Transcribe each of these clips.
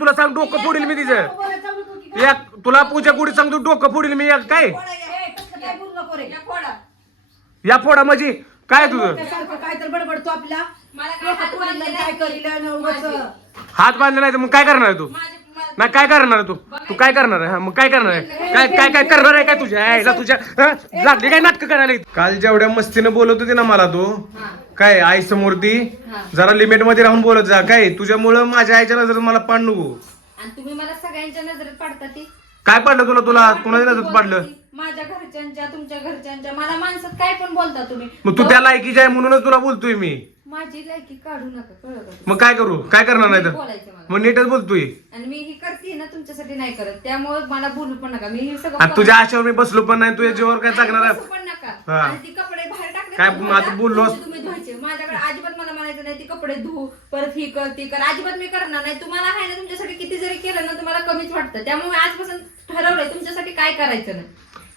तुला सांग डोकं फोडील मी तिचं? एक तुला पूजा गुढी सांगतो डोकं फोडील मी एक काय. या फोडा. म्हणजे काय तुझं काय तर बडबडतो आपला मला काय हात बांधले नाही तर मग काय करणार तू माझे- नाही काय करणार आहे तू? तू काय करणार आहे? हा, मग काय करणार आहे? काय काय काय करणार आहे काय तुझ्या? आईला तुझ्या हं? लागली काय नाटक करायला काल जेवढ्या मस्तीनं बोलत होती ना मला तू हा. काय आई समोर ती. जरा लिमिटमध्ये राहून बोलत जा. काय तुझ्यामुळं माझ्या आईच्या नजरेत मला पाड नको आणि तुम्ही मला सगळ्यांच्या नजरेत पाडता ती? काय पडलं तुला? तुला कुणाच्या नजरेत पाडलं? माझ्या घरच्यांच्या तुमच्या घरच्यांच्या. मला माणसात काय पण बोलता तुम्ही. मग तू त्या लायकीची आहे म्हणूनच तुला बोलतोय मी. माझी लायकी काढू नका कळलं का? मग काय करू? काय करणार नाही तर? बोलायचं मला. मग नीटच बोलतोय. आणि मी ही करते ना तुमच्यासाठी नाही करत. त्यामुळे मला बोलू पण नका. मी हे सगळं आणि तुझ्या आशावर मी बसलो पण नाही तुझ्या जीवावर काय आणि पण नका. हा. आणि ती कपडे बाहेर टाकले काय ना आता बोललो तुम्ही धुवायचे. माझ्याकडे अजिबात मला म्हणायचं नाही ती कपडे धु परत ही कर ती कर. अजिबात मी करणार नाही. तुम्हाला आहे ना तुमच्यासाठी किती जरी केलं ना तुम्हाला कमीच वाटतं. त्यामुळे आजपासून ठरवलंय तुमच्यासाठी काय करायचं नाही.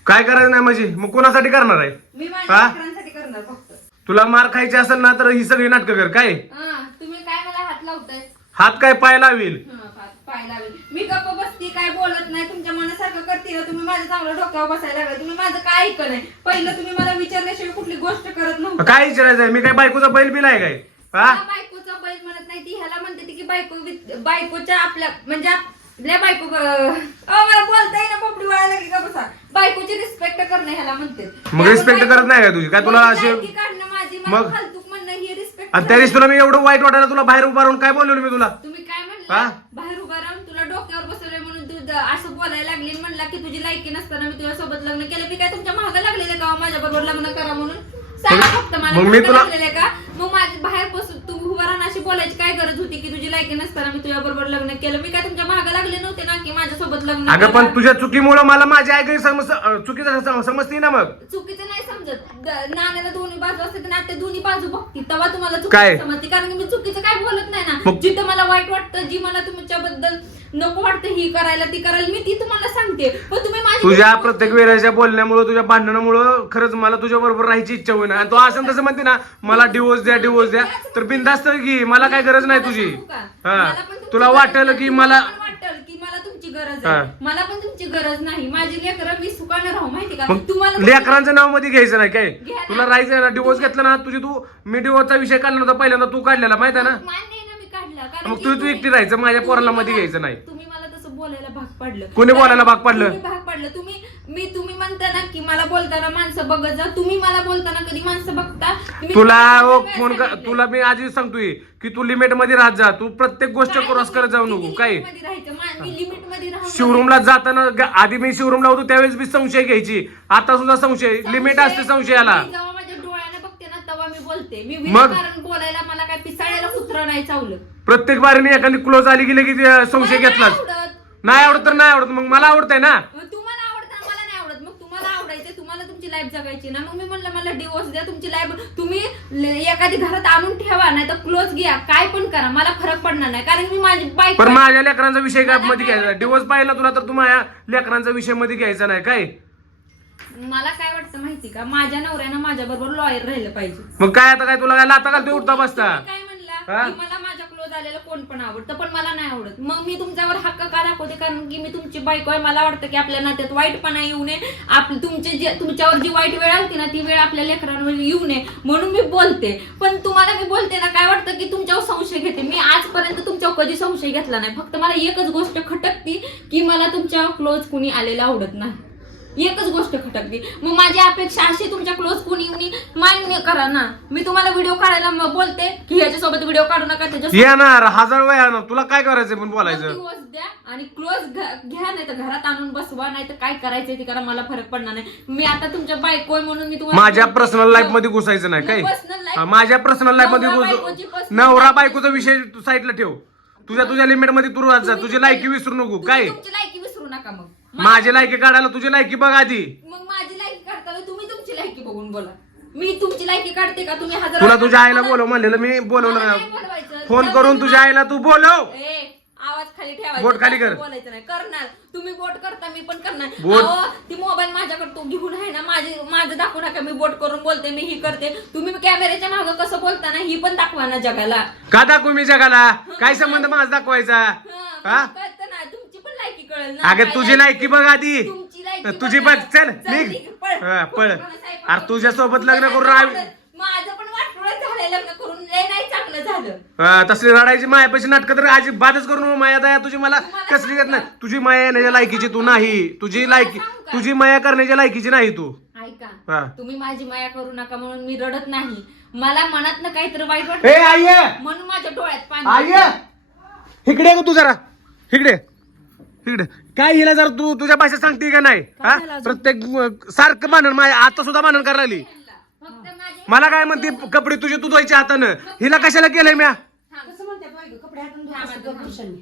काय करायचं नाही म्हणजे मग कोणासाठी करणार आहे? मी माझ्या हा? लेकरांसाठी करणार फक्त. तुला मार खायची असेल ना तर ही सगळी नाटकं कर. काय? हा तुम्ही काय मला हात लावताय? हात काय पाय लावील? हा, हात पाय लावेल. मी गप्प बसती काय बोलत नाही तुमच्या मनासारखं करते ना तुम्ही माझ्या चांगलं डोक्यावर बसायला लागला तुम्ही माझं काय ऐकलं नाही? पहिलं तुम्ही मला विचारल्याशिवाय कुठली गोष्ट करत नव्हतं. काय विचारायचंय? मी काय बायकोचा बैल बिल आहे काय? हा? मला बायकोचा बैल म्हणत नाही ती ह्याला म्हणते ती की बायको बायकोच्या आपल्या म्हणजे आपल्या बायको अहो, मला बोलता ना पोपडी वळायला की का बसा. बायकोची रिस्पेक्ट करणं ह्याला म्हणते. मग respect करत नाही का तुझी? काय तुला अशी- काढणं माझी मला मग? फालतूक म्हणणं ही रिस्पेक्ट आणि त्या दिवशी तुला मी एवढं वाईट वाटायला तुला बाहेर उभा राहून काय बोललो मी तुला? तुम्ही काय हा? म्हणला बाहेर उभा राहून तुला डोक्यावर बसवलंय म्हणून तू द- असं बोलायला लागली आणि म्हणला की तुझी लायकी नसताना मी तुझ्या सोबत लग्न केलं. मी काय तुमच्या महाग लागलेलं का? माझ्या बरोबर लग्न करा म्हणून? सांगा फक्त मला मग मी तुला- लागलेलं का? मग माझी बाहेर बसून अशी बोलायची काय गरज होती की तुझी लायकी नसताना मी तुझ्या बरोबर लग्न केलं? मी काय तुमच्या महाग लागले नव्हते ना की माझ्यासोबत लग्न अगं करा. पण तुझ्या चुकीमुळं मला माझी आई काही समज चुकीचं सम- समजते ना मग? चुकीचं नाही समजत. द- नाण्याला दोन्ही बाजू असते ना ते दोन्ही बाजू बघती. तेव्हा तुम्हाला काय? चुकीचं समजते. कारण की मी चुकीचं काय बोलत नाही ना? मग- जिथं मला वाईट वाटतं जी मला तुमच्याबद्दल नको वाटतं ही करायला ती करायला. मी ती तुम्हाला सांगते. पण तुम्ही माझी तुझ्या प्रत्येक वेळेच्या बोलण्यामुळं तुझ्या भांडणामुळं खरंच मला तुझ्या बरोबर राहायची इच्छा होईना. आणि तू असं तसं म्हणते ना मला डिवोर्स द्या डिवोर्स द्या. तर बिंदास्त घे. मला काय गरज नाही तुझी. का? हा तुला वाटेल. की मला पण वाटेल की मला तुमची गरज. आहे. मला पण तुमची गरज नाही. माझी लेकरं मी सुखानं राहू माहिती का? मग तुम्हाला लेकरांचं नावमध्ये घ्यायचं नाही काय. तुला राहायचं ना डिवोर्स घेतला ना तुझी तू मी डिवोर्सचा विषय काढला नव्हता पहिल्यांदा तू काढलेला माहिती आहे ना कारण मग की तू- तू तुम्ही- एकटी राहायचं, माझ्या पोराला तुम्ही मध्ये मला- घ्यायचं नाही. तुम्ही मला तसं बोलायला भाग पडलं. कोणी बोलायला भाग पडलं? तुम्ही भाग पडलं. तुम्ही मी तुम्ही म्हणता ना की मला बोलताना माणसं बघत जा. तुम्ही मला बोलताना कधी माणसं बघता? मी तुला तुम्हाला ओ काय फोन कर सांगितलंय? तुला मी आधीच सांगतोय की तू लिमिटमध्ये राहत जा. तू प्रत्येक गोष्ट काय क्रॉस करत जाऊ किती नको limit काय? मध्ये राहायचं. मा- मी लिमिटमध्ये राहून शिवरूमला जाताना ग- आधी मी शिवरूमला होतो त्यावेळेस मी संशय घ्यायची. आता सुद्धा संशय लिमिट असते संशयाला. मी जेव्हा माझ्या डोळ्याने बघते ना तेव्हा मी बोलते. मी मग? विनाकारण बोलायला मला काय पिसाळ्याला कुत्र नाही चावलं. प्रत्येक बारीने एखादी क्लोज आली गेली की ते संशय मला घेतलाच नाही आवडत. नाही आवडत तर नाही आवडत मग मला आवडतंय ना. मग तुम्हाला आवडतं मला नाही आवडत. मग तुम्हाला आवडायचं तुम्हाला तुमची लाईफ जगायची ना. मग मी म्हणलं मला डिवोर्स द्या तुमची लाईफ तुम्ही ल- एखादी घरात आणून ठेवा नाही तर क्लोज घ्या. काय पण करा मला फरक पडणार नाही. कारण मी माझी बाईक पण माझ्या लेकरांचा विषय काय मध्ये घ्यायचा? डिवोर्स पाहिला तुला तर तुम्हाला लेकरांचा विषयमध्ये घ्यायचा नाही काय? मला काय वाटतं माहिती का? माझ्या नवऱ्यानं माझ्या बरोबर लॉयर राहिलं पाहिजे. मग काय आता काय तुला काय लाता घालतोय उठता बसता? तुम्ही काय हा? की मला माझ्या क्लोज आलेलं कोण पण आवडतं पण मला नाही आवडत. मग मी तुमच्यावर हक्क का दाखवते? कारण की मी तुमची बायको आहे मला वाटतं की आपल्या नात्यात वाईटपणा येऊ नये. आप तुमचे जे तुमच्यावर जी वाईट वेळ आली ना ती वेळ आपल्या लेकरांवर येऊ नये म्हणून मी बोलते. पण तुम्हाला मी बोलते ना काय वाटतं की तुमच्यावर संशय घेते? मी आजपर्यंत तुमच्यावर कधी संशय घेतला नाही. फक्त मला एकच गोष्ट खटकती की मला तुमच्या क्लोज कुणी आलेलं आवडत नाही. एकच गोष्ट खटकली. मग माझी अपेक्षा अशी तुमच्या क्लोज कोणी येऊन मान्य करा ना. मी तुम्हाला व्हिडिओ काढायला म- बोलते की ह्याच्यासोबत व्हिडिओ काढू नका त्याच्यासोबत येणार हजार वेळ येणार. तुला काय करायचंय पण बोलायचं? दिवस द्या आणि क्लोज घ्या नाही तर घरात आणून बसवा नाही तर काय करायचंय ते करा मला फरक पडणार नाही. मी आता तुमच्या बायको आहे म्हणून मी तुम्हाला माझ्या पर्सनल लाईफमध्ये घुसायचं नाही काय? Personal life- हा, माझ्या पर्सनल लाईफमध्ये नवरा घुस- बायकोची personal नवरा life- बायकोचा विषय तू साईडला ठेव. तुझ्या तुझ्या लिमिटमध्ये तू राहत जा. तुम्ही तुझी लायकी विसरू नको तुम्ही काय? तुमची लायकी विसरू नका मग. माझी लायकी काढायला तुझी लायकी बघ आधी. मग माझी लायकी काढताना तुम्ही तुमची लायकी बघून बोला. मी तुमची लायकी काढते का? तुम्ही हजार तुला तुझ्या आईला बोलव म्हणलेलं मी बोलवलं मला नाही नाही. बोलवायचं. फोन जर करून तुम्ही तुझ्या आईला तू बोलव. ए, आवाज खाली ठेवायचं. बोट खाली कर. बोलायचं नाही. करणार. तुम्ही बोट करता मी पण करणार. बोट- अहो, ती मोबाईल माझ्याकडे तो घेऊन आहे ना माझे माझं दाखवू नका मी बोट करून बोलते मी ही करते. तुम्ही कॅमेऱ्याच्या मागं कसं बोलता ना ही पण दाखवा ना जगाला. का दाखवू मी जगाला? काय संबंध माझा दाखवायचा? हा, हा? कळतं ना लायकी कळेल ना. अगं काय तुझी लायकी- बघ आधी. तुमची लायकी तुझी बघा. चल निघ. पळ. हा, अरे तुझ्या सोबत लग्न करून राह माझं पण वाटोळं झालंय लग्न करून. लय नाही चांगलं झालं. हा, तसली रडायची मायापाशी नाटक तर अजिबातच करून माया दया. तुझी मला कसली येत नाही. तुझी माया येण्याच्या लायकीची तू नाही. तुझी लायकी तुझी माया करण्याच्या लायकीची नाही तू. हा. ऐका तुम्ही माझी माया करू नका म्हणून मी रडत नाही. मला मनात काहीतरी वाईट ए वाटत. आई ये. म्हणून माझ्या डोळ्यात पाणी ये. इकडे ये गं तू जरा. इकडे. इकडे काय हिला जरा तू तुझ्या भाषेत सांगते का नाही? हा? प्रत्येक अं, सारखं मानन माझ्या आता सुद्धा मानन करायला लागली. फक्त माझे मला काय म्हणते कपडे तुझे तू धुवायचे हातानं. हिला कशाला केलंय म्या? कसं म्हणतात बाई, कपडे हातून धुवून असं गं पुरुषांनी.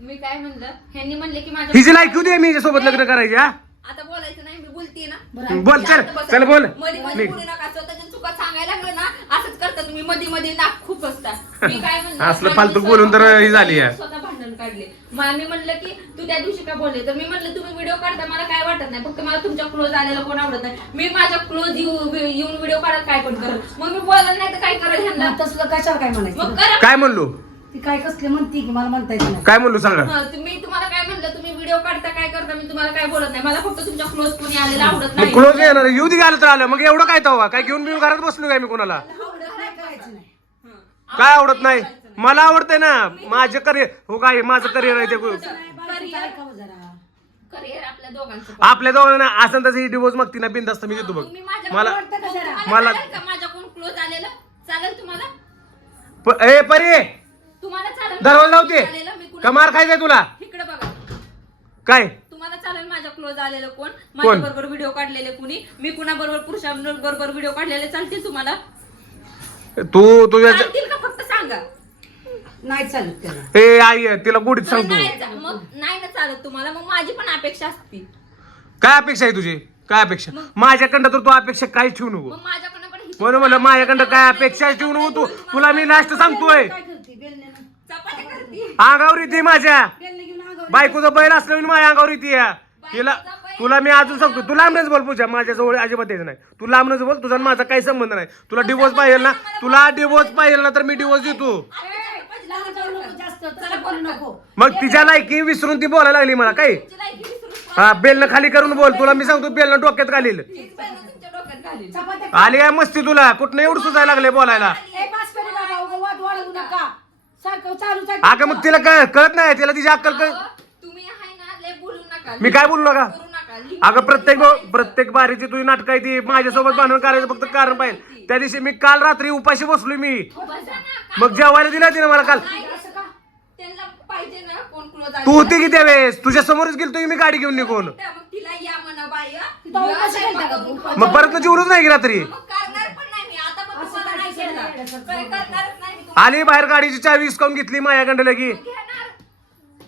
मी काय म्हणलं ह्यांनी म्हणले की माझ्या हिची लायकी होती मी सोबत लग्न करायची हा? आता बोलायचं नाही मी बोलते ना. बरं, बोल चल चल बोल. मध्ये मध्ये निघ. बोलू नका स्वतःच्या चुका सांगायला लागलं ना असंच करता तुम्ही. मध्ये मध्ये नाक खूप असता मी काय म्हणलं असलं फालतू बोलून तर ही झाली आहे. स्वतः भांडण काढले. मग मी म्हणलं की तू त्या दिवशी का बोलले? तर मी म्हणलं तुम्ही व्हिडिओ काढता मला काय वाटत नाही. फक्त मला तुमच्या क्लोज आलेलं कोण आवडत नाही. मी माझ्या क्लोज येऊन व्हिडिओ काढत काय पण करत मग मी बोलत नाही तर काय करेल ह्यांना? मग तसलं कशावर काय मग म्हणायचं करा. काय म्हणलो? ती काय कसले म्हणते की मला म्हणता येत नाही. काय म्हणलो सांगा. हा, तुम्ही तुम्हाला काय म्हणलं तुम्ही व्हिडिओ काढता काय करता मी तुम्हाला काय बोलत नाही. मला फक्त तुमच्या क्लोज कोणी आलेलं आवडत मग नाही. क्लोज येणार येऊ दे आलं तर आलं. मग एवढं काय तवा? काय घेऊन मी घरात बसलो काय मी कोणाला? आवडत नाही. करायचं नाही हं. काय आवडत नाही. मला आवडतंय ना माझं करिअर हो काय माझं करिअर आहे ते. करिअर आपल्या दोघांचं पण. आपल्या दोघांना असं तसं ही डिवोर्स मागती ना बिंदास्त मी देतो बघ. तुम्ही माझ्या मला का जरा? मला- चालेल का? माझ्या कोण क्लोज आलेलं चालेल तुम्हाला? प- ए परी! तुम्हाला चालेल दरवाजा लावते. आलेलं मी कुणा- कमार खायचंय तुला? इकडे बघा. काय? तुम्हाला चालेल माझ्या क्लोज आलेलं कोण? माझ्या बरोबर व्हिडिओ काढलेले कुणी? मी कुणा बरोबर पुरुषांबरोबर व्हिडिओ काढलेले? चालतील तुम्हाला? तू तुझ्या चालतील का? फक्त सांगा. नाही चालत त्याला. ए आई तिला गोडीत सांगतो नाही चा- मग नाही ना चालत तुम्हाला मग माझी पण अपेक्षा असती. काय अपेक्षा आहे तुझी? काय अपेक्षा? माझ्याकडं तर तू अपेक्षा काही ठेवू नको. मग माझ्याकडनं पण म्हणून म्हणलं माझ्याकडं काय अपेक्षा ठेवू नको तू? तुला मी लास्ट सांगतोय. काय करते बेलण्यानं चपात्या करते. अंगावर येते माझ्या. बेलने घेऊन अंगावर बायकोचं बैल असलं म्हणून माझ्या अंगावर येते. या. तिला तुला मी अजून सांगतो तू लांबनच बोल पूजा माझ्याजवळ अजिबात यायचं नाही. तू लांबनच बोल तुझा आणि माझा काही संबंध नाही. तुला डिवोर्स पाहिजे ना तुला डिवोर्स पाहिजे ना तर मी डिवोर्स देतो. बोलू नको. मग तिच्या लायकी विसरून ती बोलायला लागली मला काय? तुमची लायकी विसरून हा बेलनं खाली करून बोल. तुला मी सांगतो बेलनं डोक्यात घालील. तुमच्या डोक्यात घालील. चपात्या आली काय मस्ती तुला? कुठनं एवढं सुचायला लागले बोलायला? ए पास करे बाबा उगा वाद वाढवू नका. सारखं चालूच आहे. अगं मग तिला कळ- कळत नाही तिला तिची अक्कल कळ अहो, तुम्ही आहे ना लय बोलू नका. मी काय बोलू नका? करू नका. लिंक अगं प्रत्येक प्रत्येक बारीची तुझी नाटक आहे ती. माझ्यासोबत भांडण करायचं फक्त कारण पाहिजे त्या दिवशी मी काल रात्री उपाशी बसलोय मी. बसा ना, काय मग जेवायला दिला तिने मला काल नाही असं का त्यांना पाहिजे ना कोण क्लोज तू होती की त्यावेळेस तुझ्या समोरच गेलो मी गाडी घेऊन निघून? मग तिला या म्हणा बाई हं. परत जेवलोच नाही की रात्री मग करणार पण नाही मी. आता पण असं तुम्हाला नाही काय केलं केलं? काय करणारच नाही मी तुम्हाला. आली बाहेर गाडीची चावी हिसकावून घेतली माझ्याकडे लगी घेणार.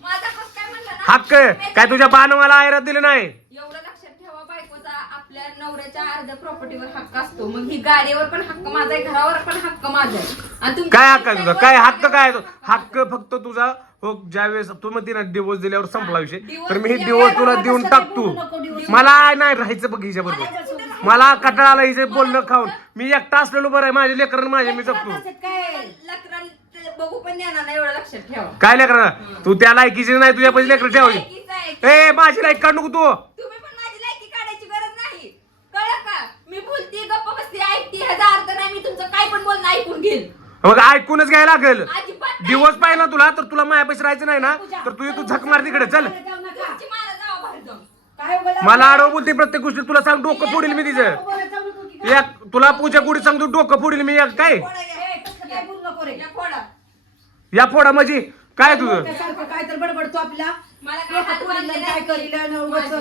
माझा हक्क काय म्हणलं ना? हक्क? काय तुझ्या बाण मला आयरात दिलं नाही? एवढं लक्षात ठेवा बायकोचा. आपल्या नवऱ्याच्या अर्ध्या प्रॉपर्टीवर हक्क असतो. मग ही गाडीवर पण हक्क माझा आहे घरावर पण हक्क माझा आहे. आणि तुमच्या काय हक्क आहे तुझा? काय हक्क काय आहे तो? हक्क फक्त तुझा हो ज्यावेळेस तू म्हणते ना डिवोर्स दिल्यावर संपला विषय. तर मी डिवोर्स तुला देऊन टाकतो. मला नाही राहायचं बघ हिच्या बरोबर मला कटाळा आला हिचे बोलणं खाऊन मी एकटा असलेलो बरं आहे माझे लेकरं माझे मी जगतो. काय? लेकराला ते बघू पण देणार नाही एवढं लक्षात ठेवा. काय लेकरा? तू त्या लायकीची नाही तुझ्या पैसे लेकर ठेवायची लायकीचं आहे. ए माझी लायक काढ नको तू. तुम्ही पण माझी लायकी काढायची गरज नाही. कळलं का? मी बोलते गप्प बसते ऐकते. ह्याचा अर्थ नाही मी तुमचं काय पण बोलणं ऐकून घेईल. मग ऐकूनच घ्यायला लागेल. दिवस पाहिजे ना तुला तर तुला पैसे राहायचं नाही ना तर तुझी तू झक मार तिकडे चल मला जावा बाहेर जाऊन. काय उगा लावू? मला आडव बोलते प्रत्येक गोष्टी तुला सांग डोकं फोडील मी तिचं? एक तुला पूजा गुढी सांगतो डोकं फोडील मी एक काय या. काय फोडा. माझी काय तुझं काय तर बडबडतो आपला मला काय हात बांधले काय नाही. करील आणि उगाच.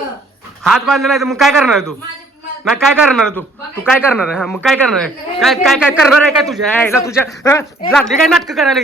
हात बांधले नाही तर मग काय करणार आहे तू नाही काय करणार आहे तू तू काय करणार आहे हा, मग काय करणार आहे काय काय काय करणार आहे काय तुझ्या तुझ्या? लागली काय नाटकं करायला?